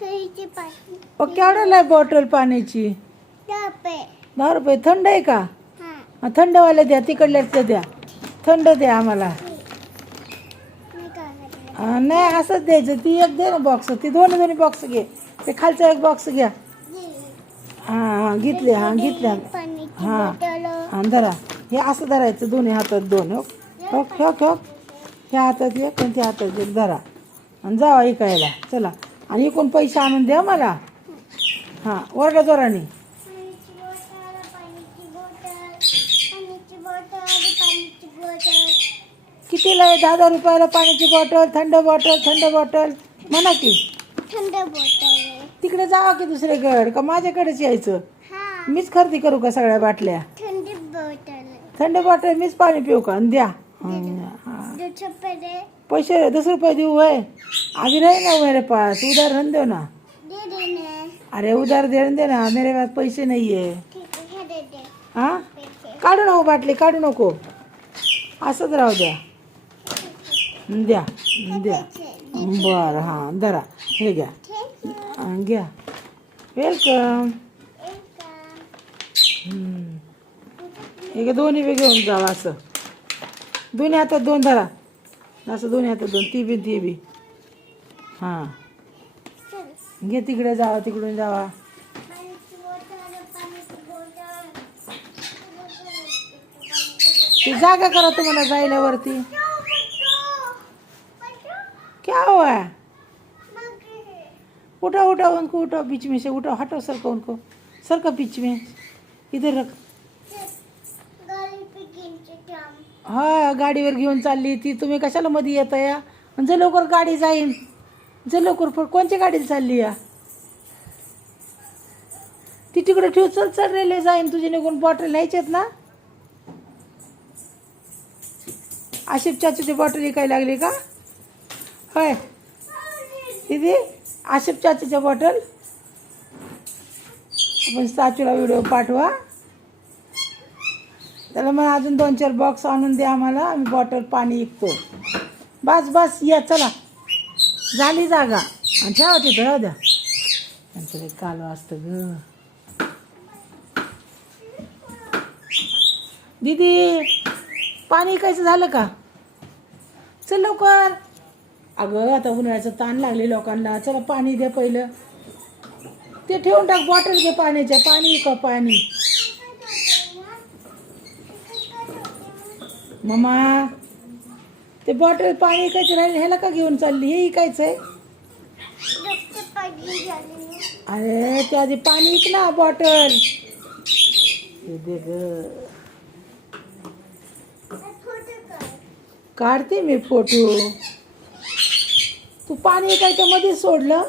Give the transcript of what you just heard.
केवढ्याला आहे बॉटल पाण्याची? 10 रुपये. थंड आहे का? थंडवाल्या द्या, तिकडल्याच द्या. थंड द्या आम्हाला. नाही असंच द्यायचं. ती एक दे ना बॉक्स. ती दोन्ही बॉक्स घे. ते खालचा एक बॉक्स घ्या. हां घेतले. घेतल्या. धरा. हे असं धरायचं दोन्ही हातात 2. हो ह्या हातात एक आणि त्या हातात एक धरा आणि जावा ऐकायला. चला आणि इकडून पैसे आणून द्या मला. हां ओरडा जोराने. कितीला आहे? 10 रुपयाला पाण्याची बॉटल. थंड बॉटल म्हणा की. तिकडे जावा की दुसरीकडे का माझ्याकडेच यायचं? मीच खरेदी करू का सगळ्या बाटल्या? थंड बॉटल मीच पाणी पिऊ का? द्या पैसे. 10 रुपये देऊ है? अभी रहे ना मेरे पास. उधार रन दो ना. अरे उधार दे ना. मेरे पास पैसे नहीं है. हाँ काढू नको बाटली, काढू नको. असंच राहू द्या. द्या. बरं हां धरा. हे घ्या. घ्या. वेलकम. हे दोन्ही बी घेऊन जावा. असं दोन्ही हातात 2 धरा. असं दोन्ही हातात 2. ती बी. हां घे. तिकडे जावा, तिकडून जावा. ती जागा करा तुम्हाला जायला वरती. क्या हुआ? उठो बीच में से. उठो हटो. सरका उनको. सरका बीच में. इधर रख. हा गाडीवर घेऊन चालली ती. तुम्ही कशाला मध्ये येता या? म्हणजे लवकर गाडी जाईन. जे लवकर. कोणच्या गाडीला चालली या? ती तिकडे ठेव. चल रेल्वे जाईन. तुझी निघून बॉटल न्यायच्यात ना? आशिफ चाचूची बॉटल विकायला लागली का? होय दीदी. आशिफ चाचूच्या बॉटल. आपण चाचूला व्हिडिओ पाठवा. त्याला मग अजून 2-4 बॉक्स आणून द्या आम्हाला. आम्ही बॉटल पाणी विकतो. बस या. चला झाली जागा. ठेवा तिथं. राहू द्या. त्यांचं काल वाजतं ग. दीदी पाणी विकायचं झालं का? चल लवकर. अगं आता उन्हाळ्याचं ताण लागले लोकांना. चला पाणी द्या पहिलं. ते ठेवून टाक. बॉटल घे पाण्याच्या. पाणी का पाणी. मम्मा ते बॉटल पाणी विकायचं राहिले. ह्याला का घेऊन चालली? हे विकायचंय. अरे त्या आधी पाणी विक ना बॉटल. दे ग. काढते मी फोटो. तू पाणी विकायचं मध्ये सोडलं.